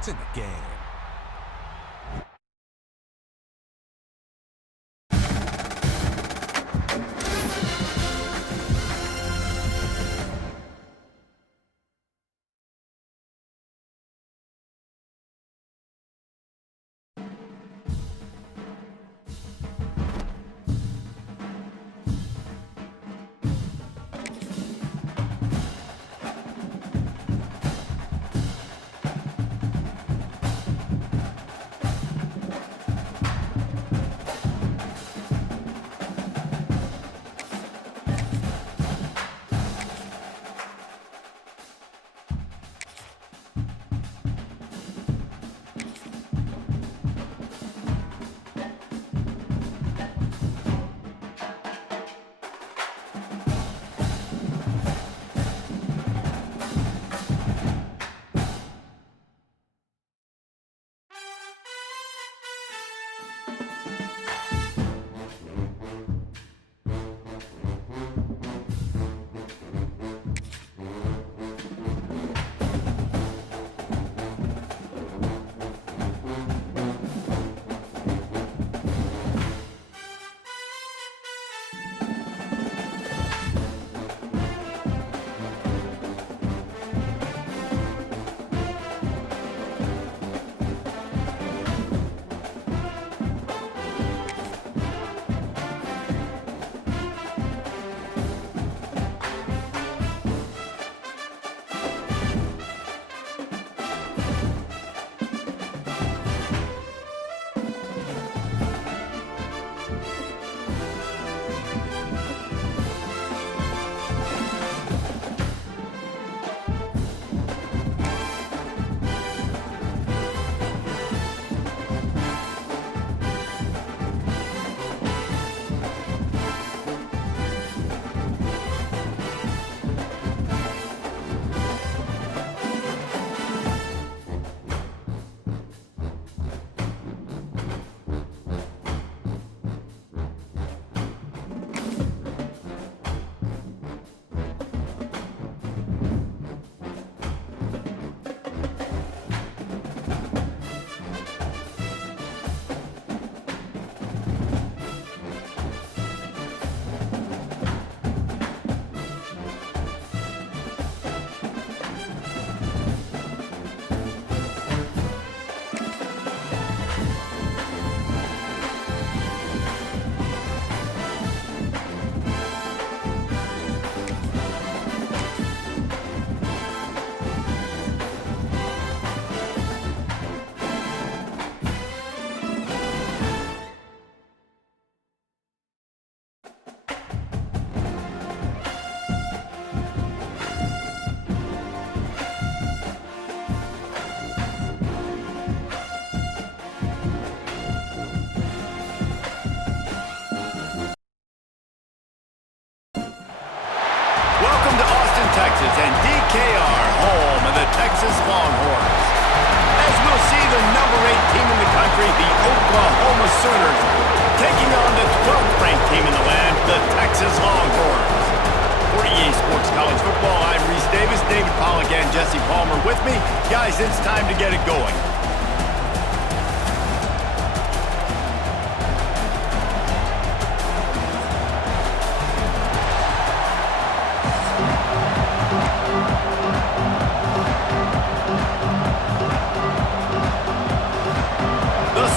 points in the game. Texas and DKR, home of the Texas Longhorns. As we'll see the number 8 team in the country, the Oklahoma Sooners, taking on the 12th ranked team in the land, the Texas Longhorns. For EA Sports College Football, I'm Reese Davis, David Pollack and Jesse Palmer with me. Guys, it's time to get it going.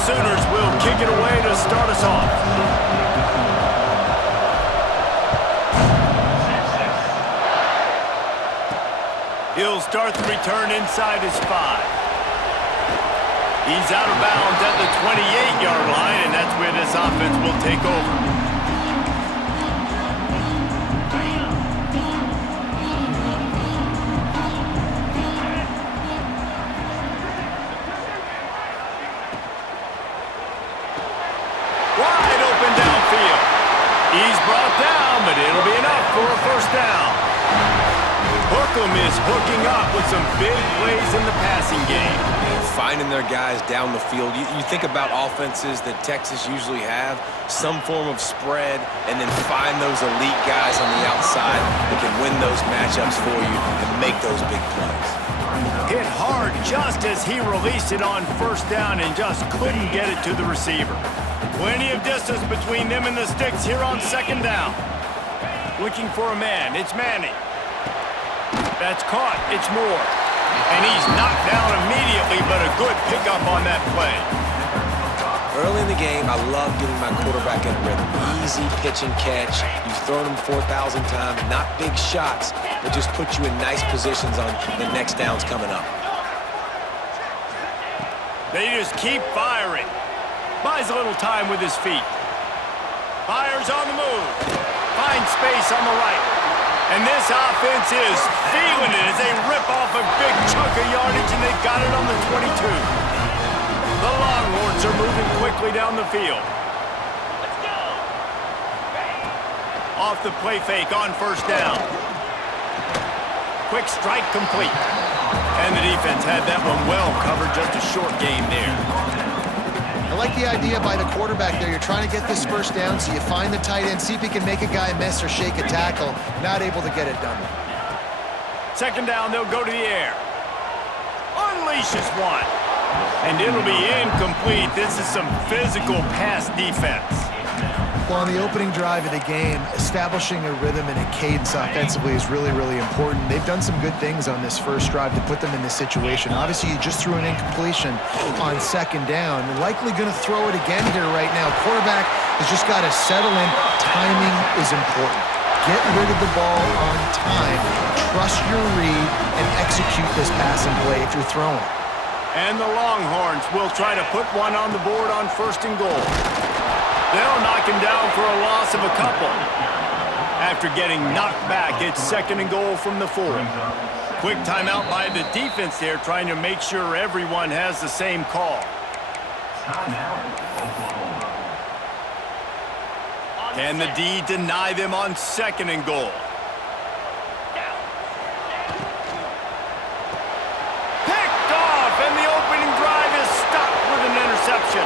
Sooners will kick it away to start us off. He'll start the return inside his 5. He's out of bounds at the 28-yard line, and that's where this offense will take over. He's brought down, but it'll be enough for a first down. Hookem is hooking up with some big plays in the passing game. Finding their guys down the field. You think about offenses that Texas usually have, some form of spread, and then find those elite guys on the outside that can win those matchups for you and make those big plays. Hit hard just as he released it on first down and just couldn't get it to the receiver. Plenty of distance between them and the sticks here on second down. Looking for a man. It's Manning. That's caught. It's Moore. And he's knocked down immediately, but a good pickup on that play. Early in the game, I love getting my quarterback in rhythm. Easy pitch and catch. You've thrown him 4,000 times. Not big shots, but just put you in nice positions on the next downs coming up. They just keep firing. Buys a little time with his feet. Fires on the move. Finds space on the right. And this offense is feeling it as they rip off a big chunk of yardage, and they've got it on the 22. The Longhorns are moving quickly down the field. Let's go. Off the play fake on first down. Quick strike complete. And the defense had that one well covered, just a short game there. I like the idea by the quarterback there. You're trying to get this first down, so you find the tight end, see if he can make a guy miss or shake a tackle. Not able to get it done. Second down, they'll go to the air. Unleashes one. And it'll be incomplete. This is some physical pass defense. Well, on the opening drive of the game, establishing a rhythm and a cadence offensively is really, really important. They've done some good things on this first drive to put them in this situation. Obviously, you just threw an incompletion on second down. You're likely going to throw it again here right now. Quarterback has just got to settle in. Timing is important. Get rid of the ball on time. Trust your read and execute this passing play if you're throwing it. And the Longhorns will try to put one on the board on first and goal. They'll knock him down for a loss of a couple. After getting knocked back, it's second and goal from the 4. Quick timeout by the defense there, trying to make sure everyone has the same call. Can the D deny them on second and goal? And the opening drive is stopped with an interception.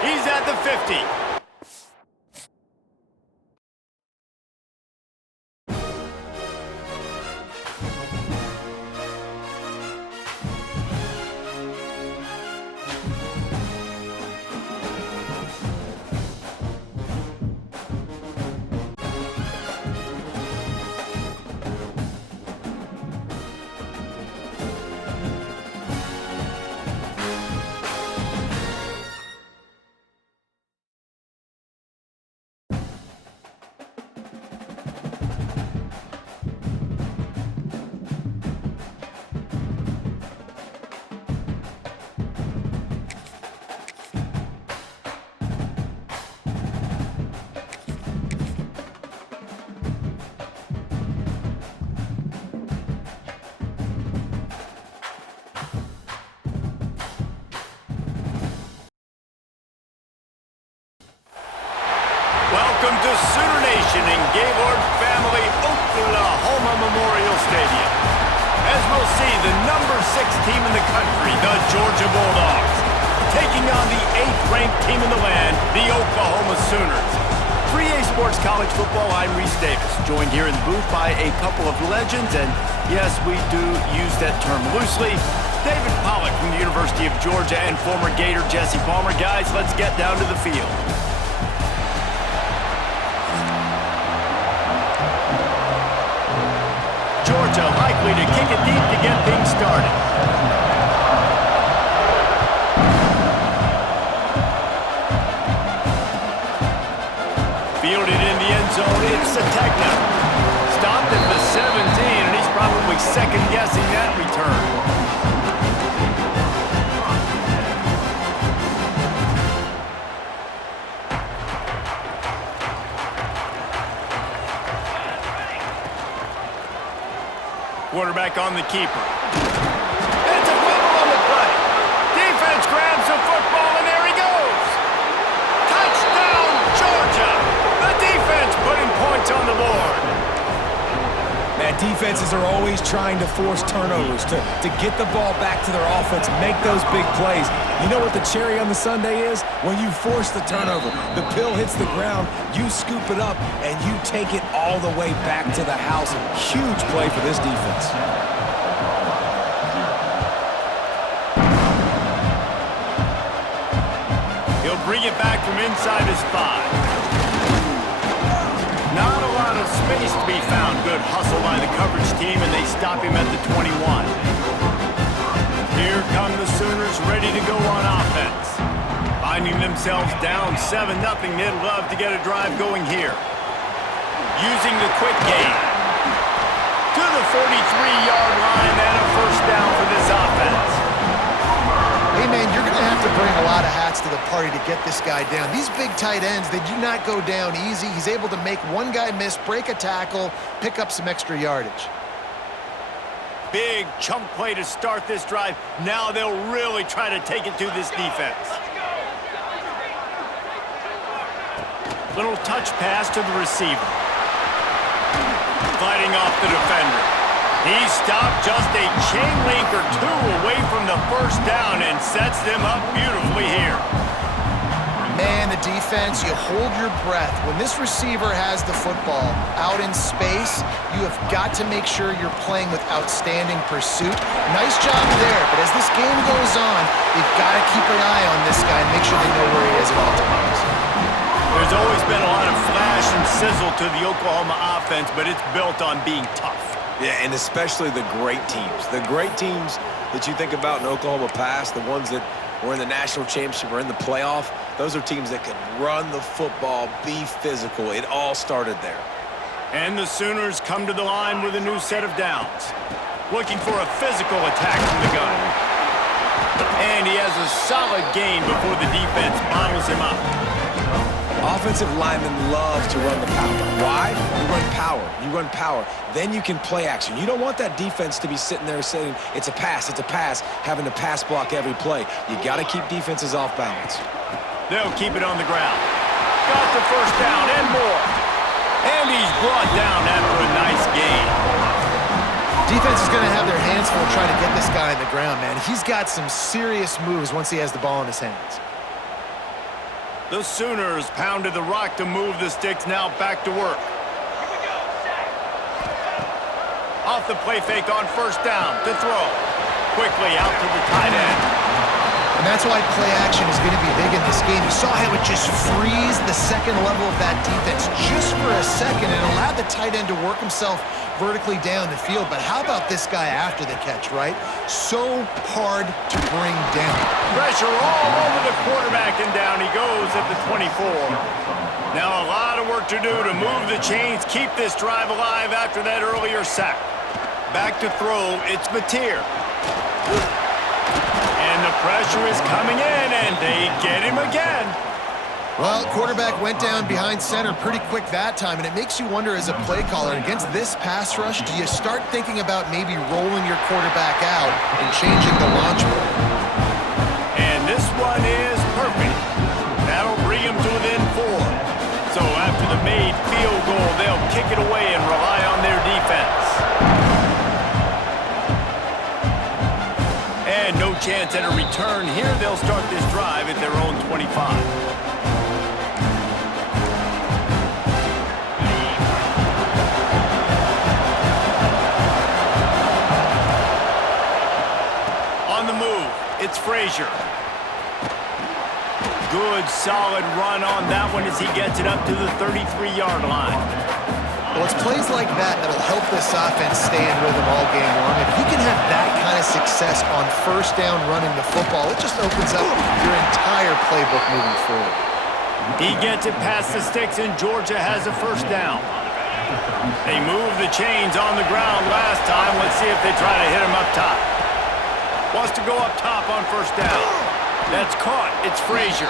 He's at the 50. Welcome to Sooner Nation in Gaylord Family Oklahoma Memorial Stadium. As we'll see, the number 6 team in the country, the Georgia Bulldogs, taking on the 8th-ranked team in the land, the Oklahoma Sooners. 3A Sports College Football, I'm Reese Davis, joined here in the booth by a couple of legends, and yes, we do use that term loosely. David Pollack from the University of Georgia and former Gator Jesse Palmer. Guys, let's get down to the field. Georgia likely to kick it deep to get things started. Fielded in the end zone, it's Sategna. Stopped at the 17, and he's probably second-guessing that return. Quarterback on the keeper. It's a fumble on the play. Defense grabs the football, and there he goes. Touchdown, Georgia. The defense putting points on the board. Man, defenses are always trying to force turnovers, to get the ball back to their offense, make those big plays. You know what the cherry on the sundae is? When you force the turnover, the pill hits the ground, you scoop it up, and you take it all the way back to the house. Huge play for this defense. bring it back from inside his 5. Not a lot of space to be found. Good hustle by the coverage team, and they stop him at the 21. Here come the Sooners ready to go on offense. Finding themselves down 7-0, they'd love to get a drive going here. Using the quick game. To the 43-yard line and a first down for this offense. Hey, man, you're going to have to bring a lot of hats to the party to get this guy down. These big tight ends, they do not go down easy. He's able to make one guy miss, break a tackle, pick up some extra yardage. Big chunk play to start this drive. Now they'll really try to take it to this defense. Little touch pass to the receiver. Fighting off the defender. He stopped just a chain link or 2 away from the first down and sets them up beautifully here. Man, the defense, you hold your breath. When this receiver has the football out in space, you have got to make sure you're playing with outstanding pursuit. Nice job there, but as this game goes on, you've got to keep an eye on this guy and make sure they know where he is at all times. There's always been a lot of flash and sizzle to the Oklahoma offense, but it's built on being tough. Yeah, and especially the great teams. The great teams that you think about in Oklahoma past, the ones that were in the national championship or in the playoff, those are teams that can run the football, be physical. It all started there. And the Sooners come to the line with a new set of downs. Looking for a physical attack from the gun. And he has a solid gain before the defense bottles him up. Offensive linemen love to run the power. Why? You run power. You run power. Then you can play action. You don't want that defense to be sitting there saying, it's a pass, having to pass block every play. You got to keep defenses off balance. They'll keep it on the ground. Got the first down and more. And he's brought down after a nice gain. Defense is going to have their hands full trying to get this guy on the ground, man. He's got some serious moves once he has the ball in his hands. The Sooners pounded the rock to move the sticks, now back to work. Off the play fake on first down to throw. Quickly out to the tight end. And that's why play action is going to be big in this game. You saw how it just frees the second level of that defense just for a second and allowed the tight end to work himself vertically down the field. But how about this guy after the catch, right? So hard to bring down. Pressure all over the quarterback, and down he goes at the 24. Now a lot of work to do to move the chains, keep this drive alive after that earlier sack. Back to throw, it's Mateer. And the pressure is coming in, and they get him again. Well, quarterback went down behind center pretty quick that time, and it makes you wonder as a play caller, against this pass rush, do you start thinking about maybe rolling your quarterback out and changing the launch point? And this one is perfect. That'll bring him to within 4. So after the made field goal, they'll kick it away and rely on their defense. And no chance at a return here. They'll start this drive at their own 25. It's Frazier. Good, solid run on that one as he gets it up to the 33-yard line. Well, it's plays like that that'll help this offense stay in rhythm all game long. If you can have that kind of success on first down running the football, it just opens up your entire playbook moving forward. He gets it past the sticks, and Georgia has a first down. They moved the chains on the ground last time. Let's see if they try to hit him up top. Wants to go up top on first down. That's caught. It's Frazier.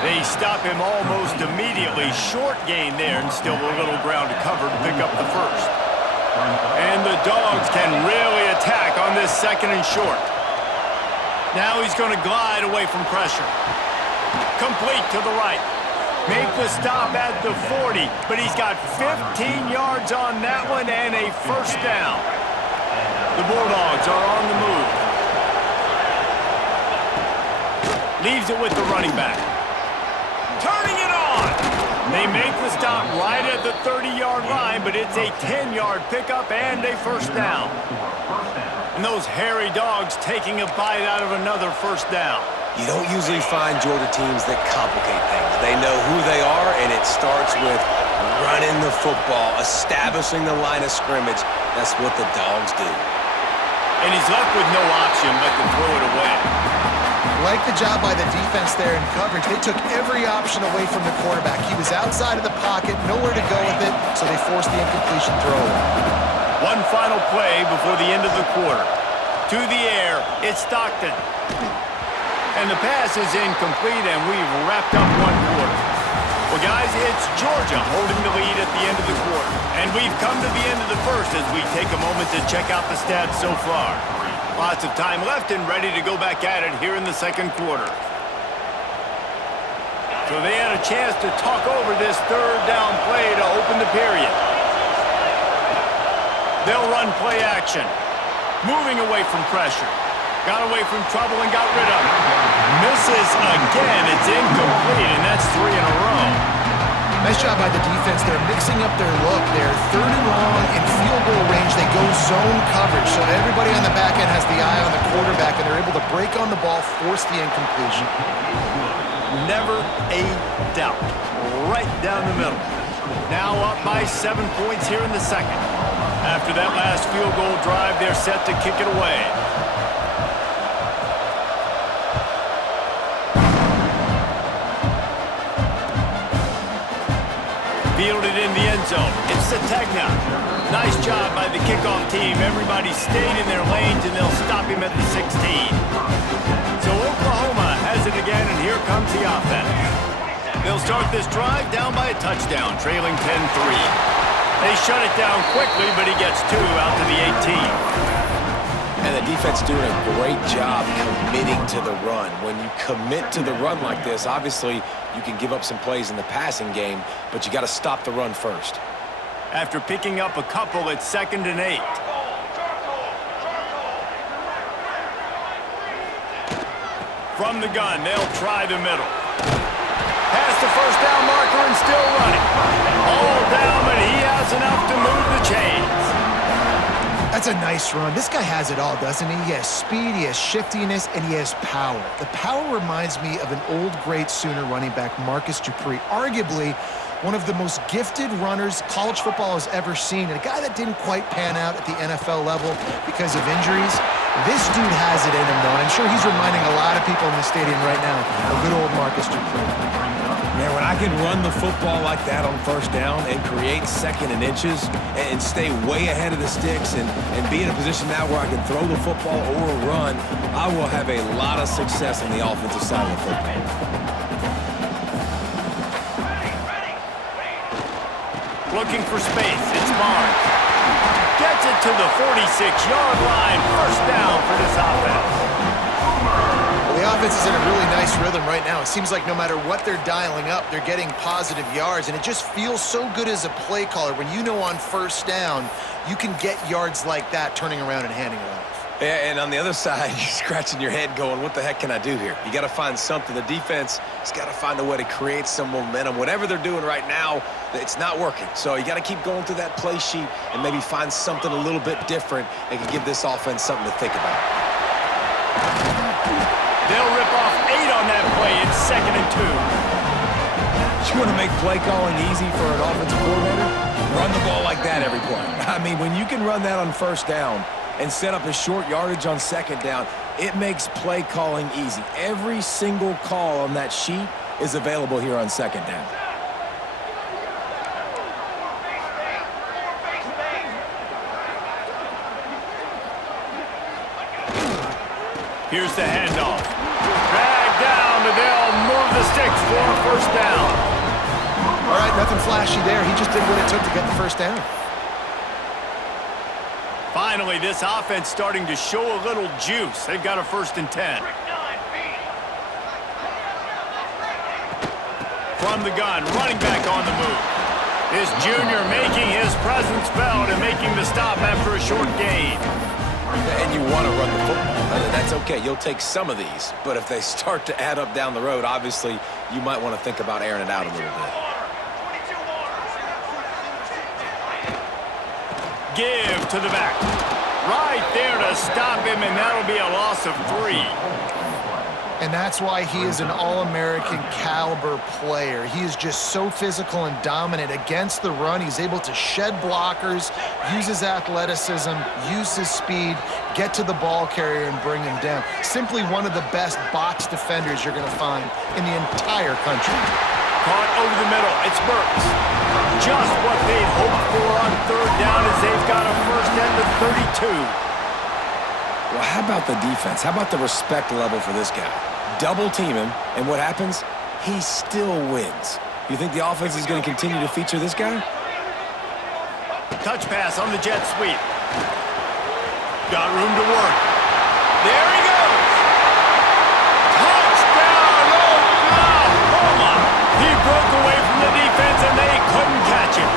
They stop him almost immediately. Short gain there, and still a little ground to cover to pick up the first. And the Dogs can really attack on this second and short. Now he's going to glide away from pressure. Complete to the right. Make the stop at the 40, but he's got 15 yards on that one and a first down. The Bulldogs are on the move. Leaves it with the running back. Turning it on! They make the stop right at the 30-yard line, but it's a 10-yard pickup and a first down. And those hairy Dogs taking a bite out of another first down. You don't usually find Georgia teams that complicate things. They know who they are, and it starts with running the football, establishing the line of scrimmage. That's what the Dogs do. And he's left with no option but to throw it away. Like the job by the defense there in coverage. They took every option away from the quarterback. He was outside of the pocket, nowhere to go with it, so they forced the incompletion throw. One final play before the end of the quarter. To the air, it's Stockton. And the pass is incomplete, and we've wrapped up one quarter. Well, guys, it's Georgia holding the lead at the end of the quarter. And we've come to the end of the first as we take a moment to check out the stats so far. Lots of time left and ready to go back at it here in the second quarter. So they had a chance to talk over this third down play to open the period. They'll run play action. Moving away from pressure. Got away from trouble and got rid of it. Misses again. It's incomplete, and that's 3 in a row. Nice job by the defense. They're mixing up their look. They're third and long in field goal range. They go zone coverage, so everybody on the back end has the eye on the quarterback, and they're able to break on the ball, force the incompletion. Never a doubt. Right down the middle. Now up by 7 points here in the second. After that last field goal drive, they're set to kick it away. Fielded in the end zone. It's Sategna. Nice job by the kickoff team. Everybody stayed in their lanes, and they'll stop him at the 16. So Oklahoma has it again, and here comes the offense. They'll start this drive down by a touchdown, trailing 10-3. They shut it down quickly, but he gets 2 out to the 18. And the defense doing a great job committing to the run. When you commit to the run like this, obviously you can give up some plays in the passing game, but you got to stop the run first. After picking up a couple, it's 2nd and 8. From the gun, they'll try the middle. Past the first down marker and still running. All down, but he has enough to move the chains. That's a nice run. This guy has it all, doesn't he? He has speed, he has shiftiness, and he has power. The power reminds me of an old, great Sooner running back, Marcus Dupree. Arguably one of the most gifted runners college football has ever seen, and a guy that didn't quite pan out at the NFL level because of injuries. This dude has it in him, though, and I'm sure he's reminding a lot of people in the stadium right now of good old Marcus Dupree. Man, when I can run the football like that on first down and create 2nd and inches and stay way ahead of the sticks and be in a position now where I can throw the football or run, I will have a lot of success on the offensive side of the football. Looking for space, it's Barnes. Gets it to the 46-yard line. First down for this offense. Well, the offense is in a really nice rhythm right now. It seems like no matter what they're dialing up, they're getting positive yards, and it just feels so good as a play caller when you know on first down you can get yards like that turning around and handing it off. Yeah, and on the other side, you're scratching your head going, what the heck can I do here? You got to find something. The defense has got to find a way to create some momentum. Whatever they're doing right now, it's not working. So you got to keep going through that play sheet and maybe find something a little bit different that can give this offense something to think about. They'll rip off 8 on that play. It's 2nd and 2. You want to make play calling easy for an offensive coordinator? Run the ball like that every play. I mean, when you can run that on first down and set up a short yardage on 2nd down, it makes play calling easy. Every single call on that sheet is available here on 2nd down. Here's the handoff. Drag down, and they'll move the sticks for a first down. All right, nothing flashy there. He just did what it took to get the first down. Finally, this offense starting to show a little juice. They've got a 1st and 10. From the gun, running back on the move. This junior making his presence felt and making the stop after a short gain. And you want to run the football. That's okay. You'll take some of these. But if they start to add up down the road, obviously, you might want to think about airing it out a little bit. Give to the back. Right there to stop him, and that'll be a loss of 3. And that's why he is an All-American caliber player. He is just so physical and dominant against the run. He's able to shed blockers, use his athleticism, use his speed, get to the ball carrier and bring him down. Simply one of the best box defenders you're going to find in the entire country. Caught over the middle. It's Burks. Just what they'd hoped for on third down as they've got a first and the 32. Well, how about the defense? How about the respect level for this guy? Double team him, and what happens? He still wins. You think the offense is going to continue to feature this guy? Touch pass on the jet sweep. Got room to work. There he goes. Touchdown, Oklahoma. He broke away from the defense, and they couldn't catch him.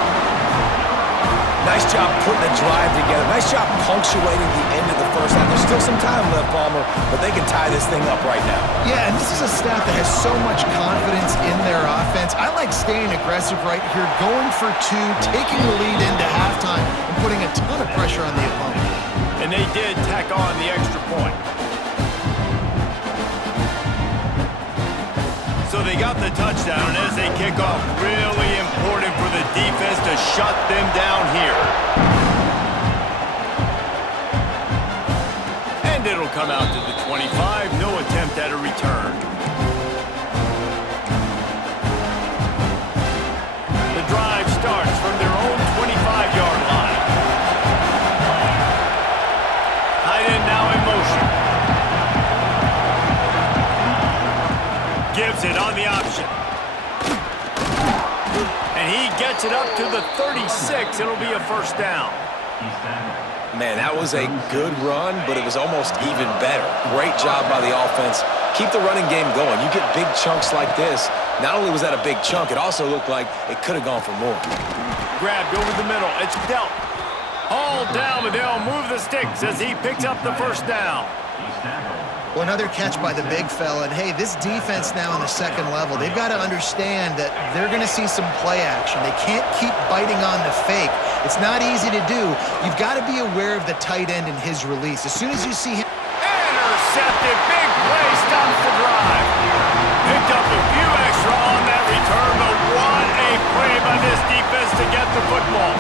Nice job putting a drive together. Nice job punctuating the end of the first half. There's still some time left, Palmer, but they can tie this thing up right now. Yeah, and this is a staff that has so much confidence in their offense. I like staying aggressive right here, going for two, taking the lead into halftime, and putting a ton of pressure on the opponent. And they did tack on the extra point. So they got the touchdown, and as they kick off, really important for the defense to shut them down here. And it'll come out to the 25, no attempt at a return. The drive starts from their own 25-yard line. Tight end now in motion. Gives it on the option. And he gets it up to the 36. It'll be a first down. Man, that was a good run, but it was almost even better. Great job by the offense. Keep the running game going. You get big chunks like this. Not only was that a big chunk, it also looked like it could have gone for more. Grabbed over the middle. It's dealt. All down, but they'll move the sticks as he picks up the first down. Well, another catch by the big fella. And, hey, this defense now in the second level, they've got to understand that they're going to see some play action. They can't keep biting on the fake. It's not easy to do. You've got to be aware of the tight end and his release. As soon as you see him... Intercepted. Big play. Stops the drive. Picked up a few extra on that return, but what a play by this defense to get the football.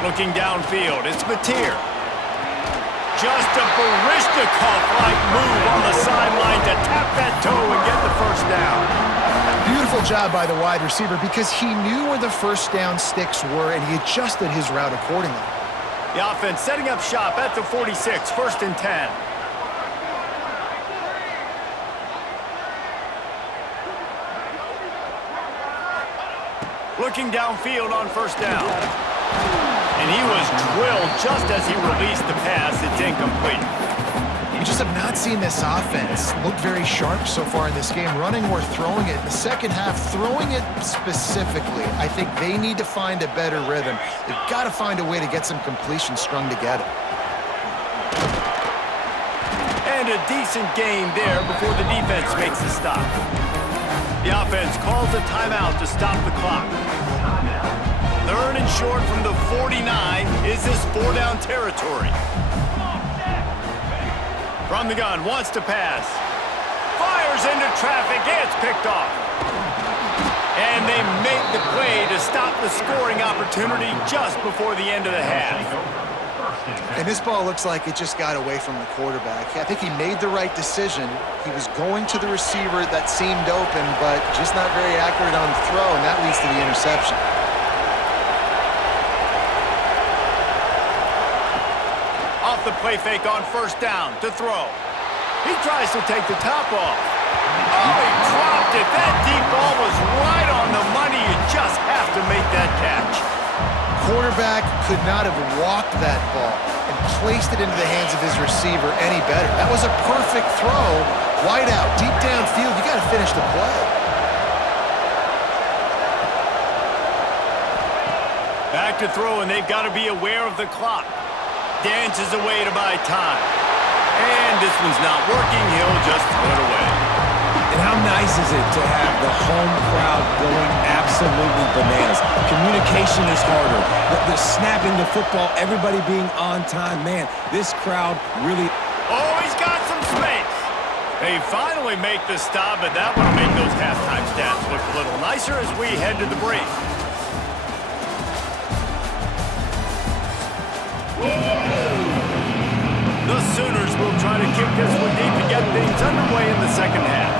Looking downfield, it's Mateer. Just a Baryshnikov-like move on the sideline to tap that toe and get the first down. Beautiful job by the wide receiver because he knew where the first down sticks were and he adjusted his route accordingly. The offense setting up shop at the 46, first and 10. Looking downfield on first down. And he was drilled just as he released the pass. It's incomplete. We just have not seen this offense look very sharp so far in this game, running or throwing it. In the second half, throwing it specifically, I think they need to find a better rhythm. They've got to find a way to get some completion strung together. And a decent gain there before the defense makes the stop. The offense calls a timeout to stop the clock. Third and short from the 49 is this four-down territory. From the gun, wants to pass. Fires into traffic, it's picked off. And they make the play to stop the scoring opportunity just before the end of the half. And this ball looks like it just got away from the quarterback. I think he made the right decision. He was going to the receiver that seemed open, but just not very accurate on the throw, and that leads to the interception. Off the play fake on first down to throw. He tries to take the top off. Oh, he dropped it. That deep ball was right on the money. You just have to make that catch. Quarterback could not have walked that ball and placed it into the hands of his receiver any better. That was a perfect throw. Wide out, deep downfield. You got to finish the play. Back to throw, and they've got to be aware of the clock. Dances away to buy time. And this one's not working. He'll just throw it away. And how nice is it to have the home crowd going absolutely absolutely bananas. Communication is harder. The snapping the football, everybody being on time. Man, this crowd really... Oh, he's got some space. They finally make the stop, but that one will make those halftime stats look a little nicer as we head to the break. The Sooners will try to kick this one deep to get things underway in the second half.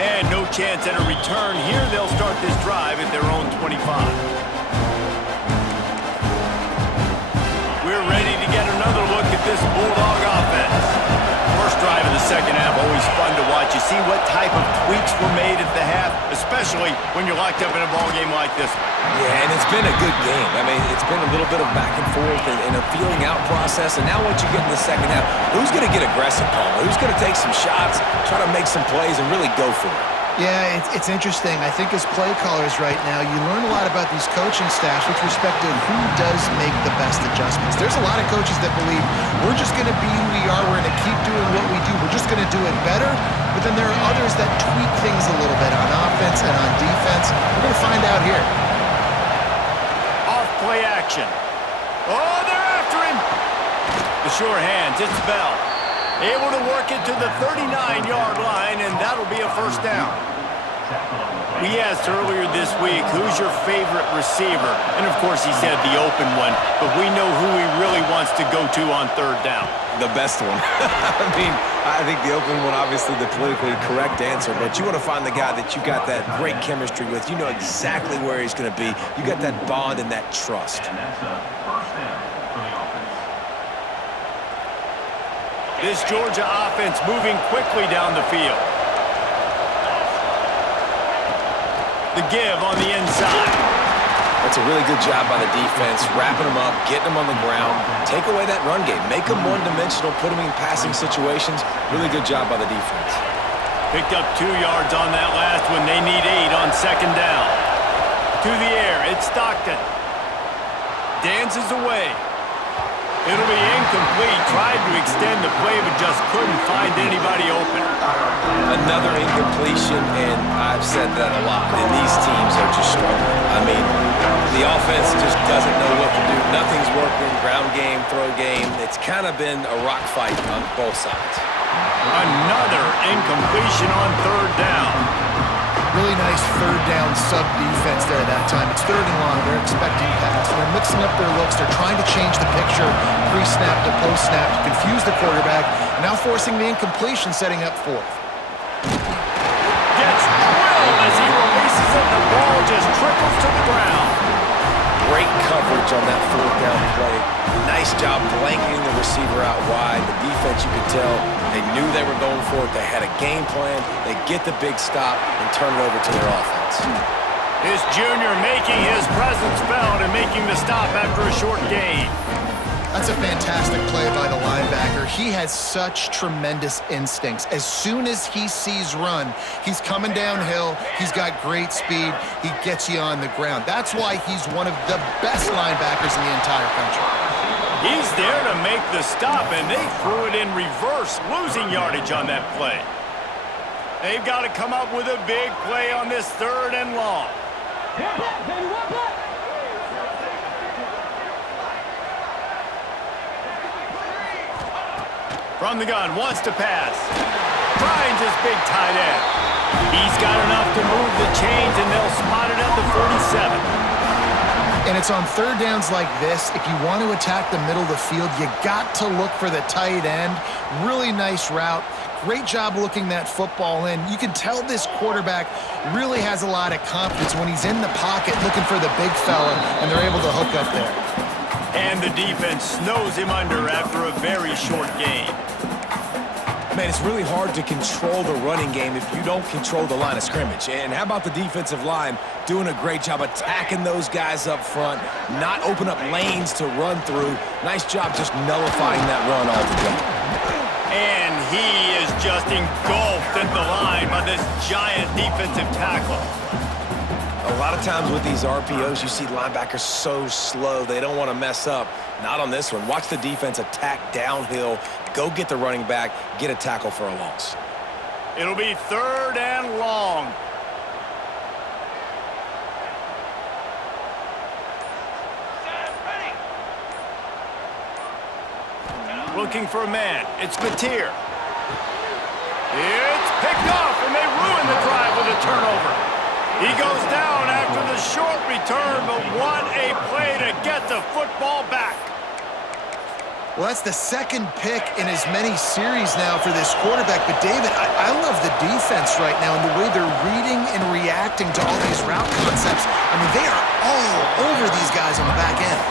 And no chance at a return here. They'll start this drive at their own 25. We're ready to get another look at this Bulldog offense. First drive of the second half, always fun to watch. You see what type of tweaks were made at the half, especially when you're locked up in a ball game like this one. Yeah, and it's been a good game. I mean, it's been a little bit of back and forth and a feeling out process. And now once you get in the second half, who's going to get aggressive, Paul? Who's going to take some shots, try to make some plays, and really go for it? Yeah, it's interesting. I think as play callers right now, you learn a lot about these coaching staffs with respect to who does make the best adjustments. There's a lot of coaches that believe we're just going to be who we are. We're going to keep doing what we do. We're just going to do it better. But then there are others that tweak things a little bit on offense and on defense. We're going to find out here. Off play action. Oh, they're after him. The sure hands, it's Bell. Able to work it to the 39-yard line, and that'll be a first down. We asked earlier this week, who's your favorite receiver? And, of course, he said the open one, but we know who he really wants to go to on third down. The best one. I mean, I think the open one, obviously the politically correct answer, but you want to find the guy that you got that great chemistry with. You know exactly where he's going to be. You got that bond and that trust. This Georgia offense moving quickly down the field. The give on the inside. That's a really good job by the defense, wrapping them up, getting them on the ground. Take away that run game. Make them one-dimensional, put them in passing situations. Really good job by the defense. Picked up 2 yards on that last one. They need 8 on second down. To the air, it's Stockton. Dances away. It'll be incomplete. Tried to extend the play, but just couldn't find anybody open. Another incompletion, and I've said that a lot, and these teams are just struggling. I mean, the offense just doesn't know what to do. Nothing's working. Ground game, throw game. It's kind of been a rock fight on both sides. Another incompletion on third down. Really nice third down sub-defense there that time. It's third and long. They're expecting pass. They're mixing up their looks. They're trying to change the picture pre-snap to post-snap to confuse the quarterback. Now forcing the incompletion, setting up fourth. Gets drilled as he releases it. The ball just trickles to the ground. Great coverage on that fourth down play. Nice job blanketing the receiver out wide. The defense, you could tell, they knew they were going for it. They had a game plan. They get the big stop and turn it over to their offense. This junior making his presence felt and making the stop after a short gain. That's a fantastic play by the linebacker. He has such tremendous instincts. As soon as he sees run, he's coming downhill. He's got great speed. He gets you on the ground. That's why he's one of the best linebackers in the entire country. He's there to make the stop, and they threw it in reverse, losing yardage on that play. They've got to come up with a big play on this third and long. From the gun, wants to pass. Finds his big tight end. He's got enough to move the chains, and they'll spot it at the 47. And it's on third downs like this. If you want to attack the middle of the field, you got to look for the tight end. Really nice route. Great job looking that football in. You can tell this quarterback really has a lot of confidence when he's in the pocket looking for the big fella, and they're able to hook up there. And the defense snows him under after a very short gain. Man, it's really hard to control the running game if you don't control the line of scrimmage. And how about the defensive line doing a great job attacking those guys up front, not open up lanes to run through. Nice job just nullifying that run altogether. And he is just engulfed at the line by this giant defensive tackle. A lot of times with these RPOs, you see linebackers so slow, they don't want to mess up. Not on this one. Watch the defense attack downhill, go get the running back, get a tackle for a loss. It'll be 3rd and long. Looking for a man. It's Mateer. It's picked off, and they ruin the drive with a turnover. He goes down after the short return, but what a play to get the football back. Well, that's the second pick in as many series now for this quarterback. But, David, I love the defense right now and the way they're reading and reacting to all these route concepts. I mean, they are all over these guys on the back end.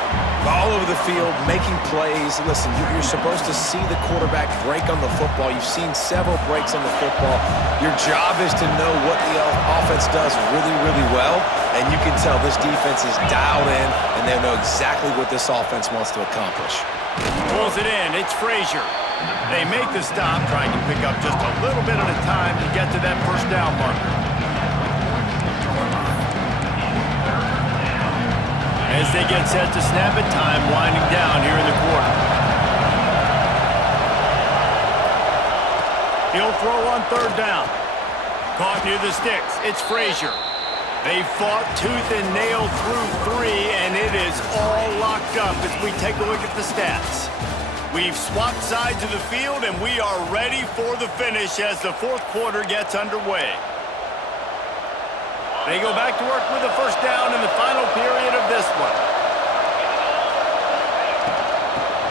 All over the field, making plays. Listen, you're supposed to see the quarterback break on the football. You've seen several breaks on the football. Your job is to know what the offense does really, really well, and you can tell this defense is dialed in, and they know exactly what this offense wants to accomplish. Pulls it in. It's Frazier. They make the stop, trying to pick up just a little bit at a time to get to that first down marker. As they get set to snap it, time winding down here in the quarter. He'll throw on 3rd down. Caught near the sticks. It's Frazier. They fought tooth and nail through 3, and it is all locked up as we take a look at the stats. We've swapped sides of the field, and we are ready for the finish as the 4th quarter gets underway. They go back to work with a first down in the final period of this one.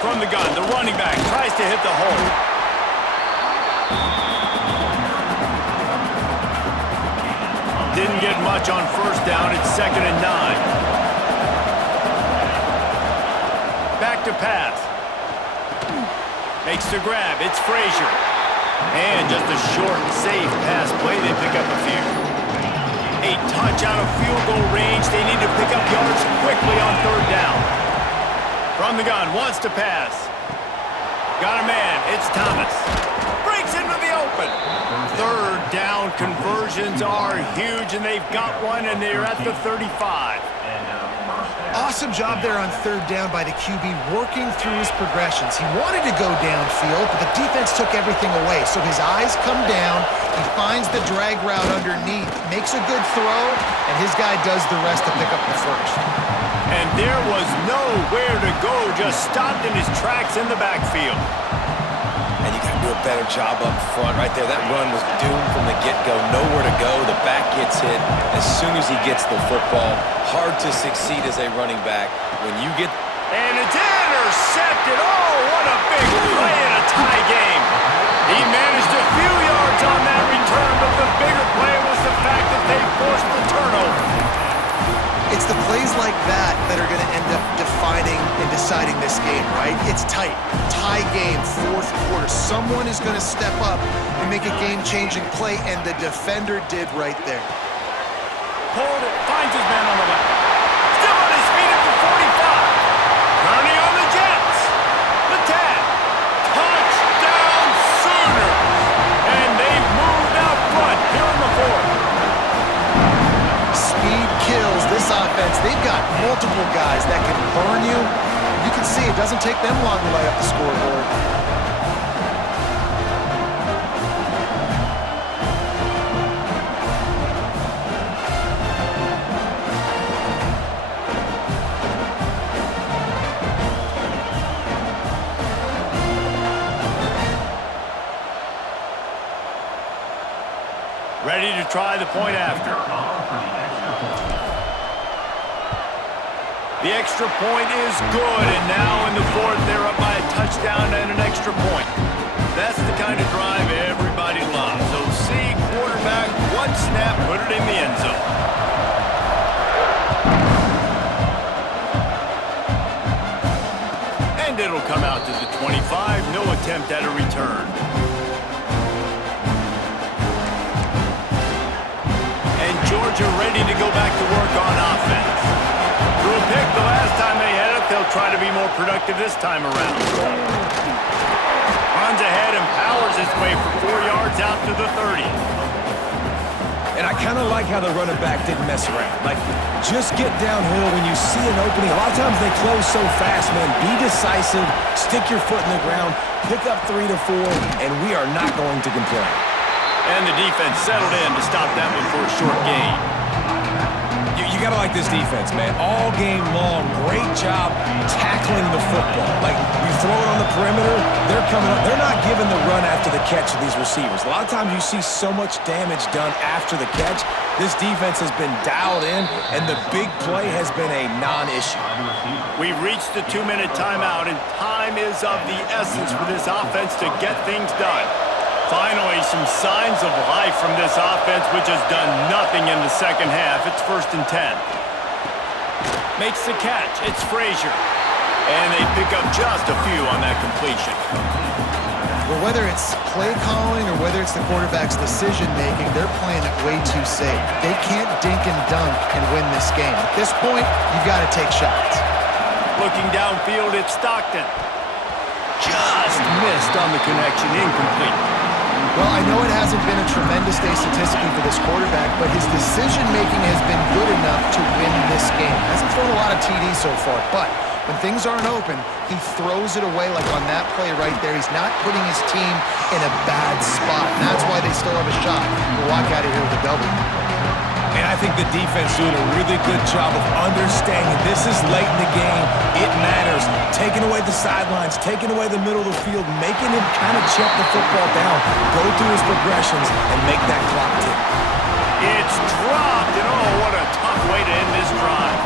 From the gun, the running back tries to hit the hole. Didn't get much on first down. It's 2nd and 9. Back to pass. Makes the grab. It's Frazier. And just a short, safe pass play. They pick up a few. A touch out of field goal range. They need to pick up yards quickly on 3rd down. From the gun, wants to pass. Got a man. It's Thomas. Breaks into the open. 3rd down conversions are huge, and they've got one, and they're at the 35. Awesome job there on 3rd down by the QB, working through his progressions. He wanted to go downfield, but the defense took everything away. So his eyes come down, he finds the drag route underneath, makes a good throw, and his guy does the rest to pick up the first. And there was nowhere to go, just stopped in his tracks in the backfield. And you got to do a better job up front right there. That run was doomed from the get-go. Nowhere to go. The back gets hit as soon as he gets the football. Hard to succeed as a running back when you get... And it's intercepted. Oh, what a big play in a tie game. He managed a few yards on that return, but the bigger play was the fact that they forced the turnover. It's the plays like that that are going to end up defining and deciding this game, right? It's tight. Tie game, 4th quarter. Someone is going to step up and make a game-changing play, and the defender did right there. Pulled it, finds his man on the left. Still on his feet at the 45. Turning on the Jets. The tag. Touchdown Sooners. And they've moved out front here in the 4th. Speed kills this offense. They've got multiple guys that can burn you. You can see it doesn't take them long to light up the scoreboard. Ready to try the point after. The extra point is good, and now in the 4th, they're up by a touchdown and an extra point. That's the kind of drive everybody loves. So see quarterback, one snap, put it in the end zone. And it'll come out to the 25, no attempt at a return. And Georgia ready to go back to work on offense. Threw a pick the last time they had it. They'll try to be more productive this time around. Runs ahead and powers his way for 4 yards out to the 30. And I kind of like how the running back didn't mess around. Like, just get downhill when you see an opening. A lot of times they close so fast, man. Be decisive, stick your foot in the ground, pick up 3 to 4, and we are not going to complain. And the defense settled in to stop that one for a short gain. You got to like this defense, man. All game long, great job tackling the football. Like, you throw it on the perimeter, they're coming up. They're not giving the run after the catch to these receivers. A lot of times you see so much damage done after the catch. This defense has been dialed in, and the big play has been a non-issue. We've reached the 2-minute timeout, and time is of the essence for this offense to get things done. Finally, some signs of life from this offense, which has done nothing in the second half. It's 1st and 10. Makes the catch. It's Frazier. And they pick up just a few on that completion. Well, whether it's play calling or whether it's the quarterback's decision-making, they're playing it way too safe. They can't dink and dunk and win this game. At this point, you've got to take shots. Looking downfield, it's Stockton. Just missed on the connection. Incomplete. Well, I know it hasn't been a tremendous day statistically for this quarterback, but his decision-making has been good enough to win this game. Hasn't thrown a lot of TDs so far, but when things aren't open, he throws it away like on that play right there. He's not putting his team in a bad spot, and that's why they still have a shot to walk out of here with a W. And I think the defense doing a really good job of understanding this is late in the game. It matters. Taking away the sidelines, taking away the middle of the field, making him kind of check the football down, go through his progressions, and make that clock tick. It's dropped, and oh, what a tough way to end this drive.